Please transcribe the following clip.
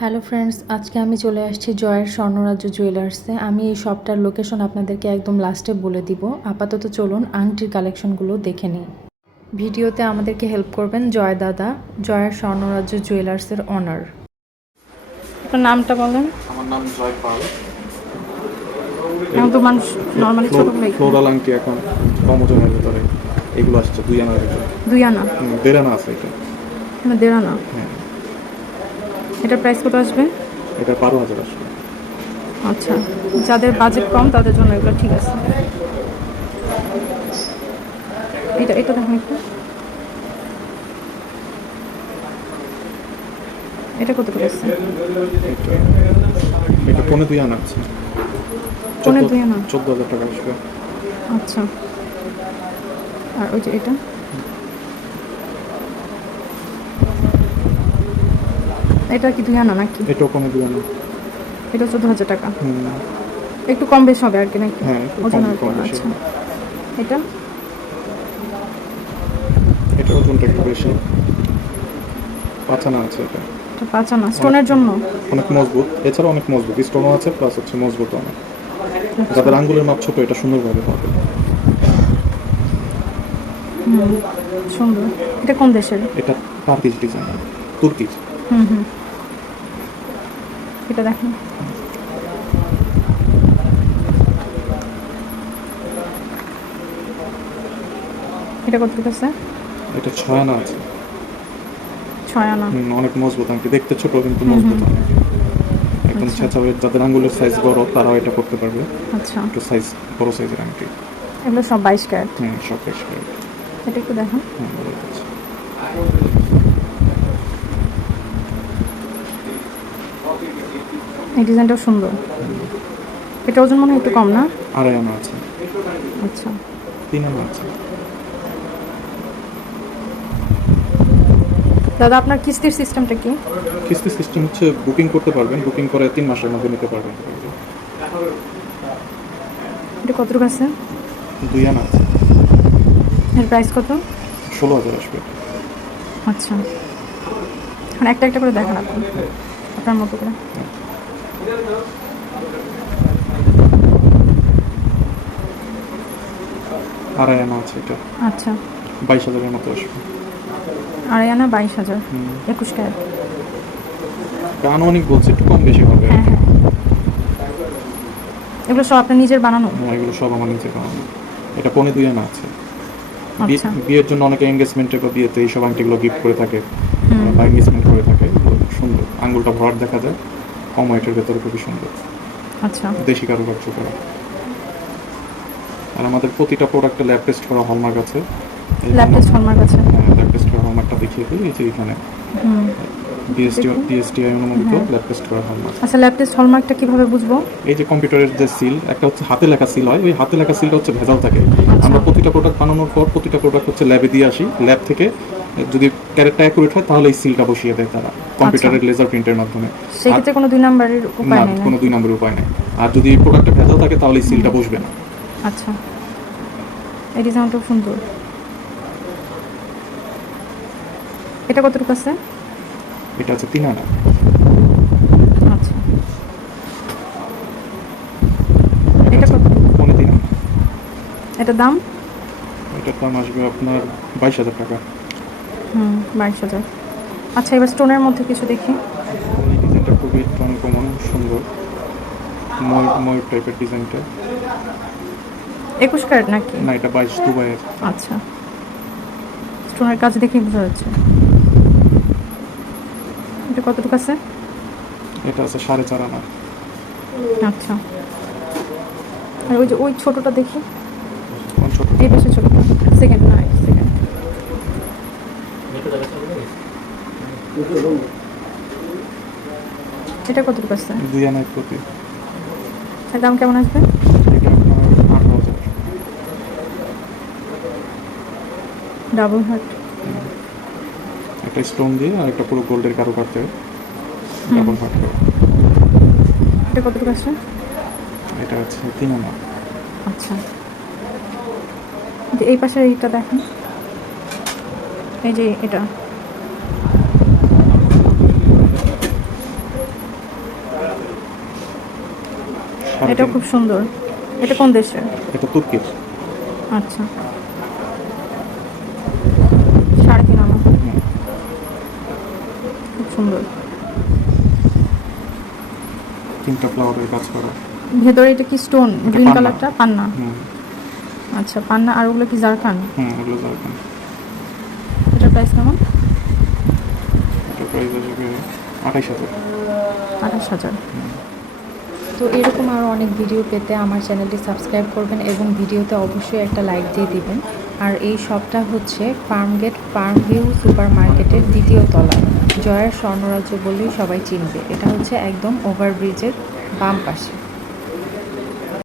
Hello friends আজকে আমি চলে আসছি জয়ের স্বর্ণরাজ্য জুয়েলার্সে আমি এই শপটার লোকেশন আপনাদেরকে একদম লাস্টে বলে দিব। আপাতত চলুন আংটির কালেকশনগুলো দেখে নিই। ভিডিওতে আমাদেরকে হেল্প করবেন জয় দাদা জয়ের স্বর্ণরাজ্য জুয়েলার্সের অনার আপনার নামটা বলেন। আমার নাম জয় পাল। এখন তো মানুষ নর্মালি ছোট ফ্লোরাল আংটি এখন কম ওজনের ভিতরে। এগুলো আসছে দুই ভিতরে। দুই আনা? দেড় আনা আছে এটা। মানে দেড় আনা? হ্যাঁ। এটার প্রাইস কত আসবে? এটা বারো হাজার আসবে। আচ্ছা যাদের বাজেট কম তাদের জন্য এগুলো ঠিক আছে। এটা এটা দেখুন একটু। এটা কত করে আছে এটা পনেরো দুই আনা আছে। পৌনে দুই আনা? চোদ্দ হাজার টাকা আসবে। আচ্ছা। আর ওই যে এটা? এটা কি দুই আনা নাকি? এটাও পনেরো দুই আনা। এটা চোদ্দ হাজার টাকা। হুম, একটু কম বেশ হবে আর কি নাকি? হ্যাঁ, কম- ওজনের কম আচ্ছা। এটা? এটার ওজনটা একটু বেশি? পাঁচ আনা আছে এটা। এটা পাঁচ আনা স্টোনের জন্য? অনেক মজবুত। এছাড়া অনেক মজবুত। স্টোনও আছে প্লাস হচ্ছে মজবুত অনেক। যাদের আঙ্গুলের মাপ ছোট এটা সুন্দরভাবে হবে। সুন্দর। এটা কোন দেশের? এটা টার্কিশ ডিজাইন তুর্কিশ হুম হুম। এটা দেখেন। এটা কত আছে এটা ছয় আনা আছে। ছয় আনা। হুম, অনেক মজবুত আংটি। দেখতে ছোট কিন্তু মজবুত একদম আচ্ছা। ছেঁচা হয়ে যাদের আঙ্গুলের সাইজ বড় তারাও এটা করতে পারবে। আচ্ছা। একটু সাইজ বড় সাইজের আংটি। এগুলো সব বাইশ ক্যারেট? হ্যাঁ সব বেশ করে এটা একটু দেখেন। এই ডিজাইনটাও সুন্দর। এটা ওজন মনে হয় একটু কম না? আড়াই আনা আছে। আচ্ছা। তিন আনা আছে। দাদা আপনার কিস্তির সিস্টেমটা কি? কিস্তির সিস্টেম হচ্ছে বুকিং করতে পারবেন। বুকিং করে তিন মাসের মধ্যে নিতে পারবেন। এটা কত টাকা আছে? দুই আনা আছে। এর প্রাইস কত? ষোলো হাজার আসবে। আচ্ছা। একটা একটা করে দেখান আপনি। আপনার মতো করে। আড়াই আনা আছে এটা। আচ্ছা। বাইশ হাজারের মতো আসবে। আড়াই আনা বাইশ হাজার। একুশ ক্যারেট। আনুমানিক বলছে একটু কম বেশি হবে। হ্যাঁ হ্যাঁ। এগুলো সব আপনার নিজের বানানো? হ্যাঁ, এগুলো সব আমার নিচে বানানো। এটা পনে দুই আনা আছে আচ্ছা। বিয়ের জন্য অনেকে এঙ্গেজমেন্টে বা বিয়েতে এইসব আংটিগুলো গিফট করে থাকে। বা এঙ্গেজমেন্ট করে থাকে। খুব সুন্দর। আঙ্গুলটা ভরাট দেখা যায়। কম ওয়েটের ভেতরে খুবই সুন্দর। আচ্ছা। দেশি কারুকার্য করা। আর আমাদের প্রতিটা প্রোডাক্টে ল্যাব টেস্ট করা হলমার্ক আছে। ল্যাব টেস্ট হলমার্ক আছে। ল্যাব টেস্ট করা হলমার্কটা দেখিয়ে দিই এই যে এখানে। ডিএসটি ডিএসটিআই অনুমোদিত ল্যাব টেস্ট করা হলমার্ক আচ্ছা ল্যাব টেস্ট হলমার্কটা কীভাবে বুঝব? এই যে কম্পিউটারের যে সিল একটা হচ্ছে হাতে লেখা সিল হয় ওই হাতে লেখা সিলটা হচ্ছে ভেজাল থাকে। আচ্ছা। আমরা প্রতিটা প্রোডাক্ট বানানোর পর প্রতিটা প্রোডাক্ট হচ্ছে ল্যাবে দিয়ে আসি। ল্যাব থেকে যদি ক্যারেক্টার অ্যাকুরেট হয় তাহলে এই সিলটা বসিয়ে দেয় তারা কম্পিউটারের লেজার প্রিন্টের মাধ্যমে। সেক্ষেত্রে কোনো দুই নাম্বারের উপায় নেই কোনো দুই নম্বরের উপায় নেই। আর যদি প্রোডাক্টটা ভেজাল থাকে তাহলে এই সিলটা বসবে না। আচ্ছা। এই ডিজাইনটাও সুন্দর। এটা কতটুকু আছে? এটা হচ্ছে তিন আনা। আচ্ছা। এটা কত? পনে তিন আনা। এটা দাম? এটার দাম আসবে আপনার বাইশ হাজার টাকা। হুম বাইশ হাজার। আচ্ছা এবার স্টোনের মধ্যে কিছু দেখি। এই ডিজাইনটা খুবই অনকমন সুন্দর। ময়ূর ময়ূর টাইপের ডিজাইনটা। একুশ ক্যারেট নাকি? না এটা বাইশ দুবাইয়ের। আচ্ছা। স্টোনের কাজ দেখে বোঝা যাচ্ছে। এটা কতটুকু আছে? এটা আছে সাড়ে চার আনা। আচ্ছা। আর ওই যে ওই ছোটটা দেখি। এই পাশে ছোটটা সেকেন্ড না সেকেন্ড এটা কতটুকু আছে? দুই আনা এক দাম কেমন আসবে? Double heart. একটা স্টোন দিয়ে আর একটা পুরো গোল্ডের কারু করতে ডাবল হার্ট এটা কত টাকা আছে? এটা হচ্ছে 3 আনা আচ্ছা। এই পাশে এইটা দেখেন। এই যে এটা। এটা খুব সুন্দর। এটা কোন দেশের? এটা তুর্কির। আচ্ছা। সাড়ে তিন আনা। খুব সুন্দর। তিনটা ফ্লাওয়ারের কাজ করা। ভেতরে এটা কি স্টোন গ্রিন কালারটা পান্না। আচ্ছা পান্না আর ওগুলো কি জারকান হুম এগুলো দরকার এটার প্রাইস কেমন? এটা প্রাইস আসবে আঠাইশ হাজার। আঠাশ হাজার। তো এরকম আরও অনেক ভিডিও পেতে আমার চ্যানেলটি সাবস্ক্রাইব করবেন এবং ভিডিওতে অবশ্যই একটা লাইক দিয়ে দিবেন। আর এই শপটা হচ্ছে ফার্মগেট ফার্ম ভিউ সুপার মার্কেটের দ্বিতীয় তলা জয়ের স্বর্ণরাজ্য বলেই সবাই চিনবে। এটা হচ্ছে একদম ওভারব্রিজের বাম পাশে।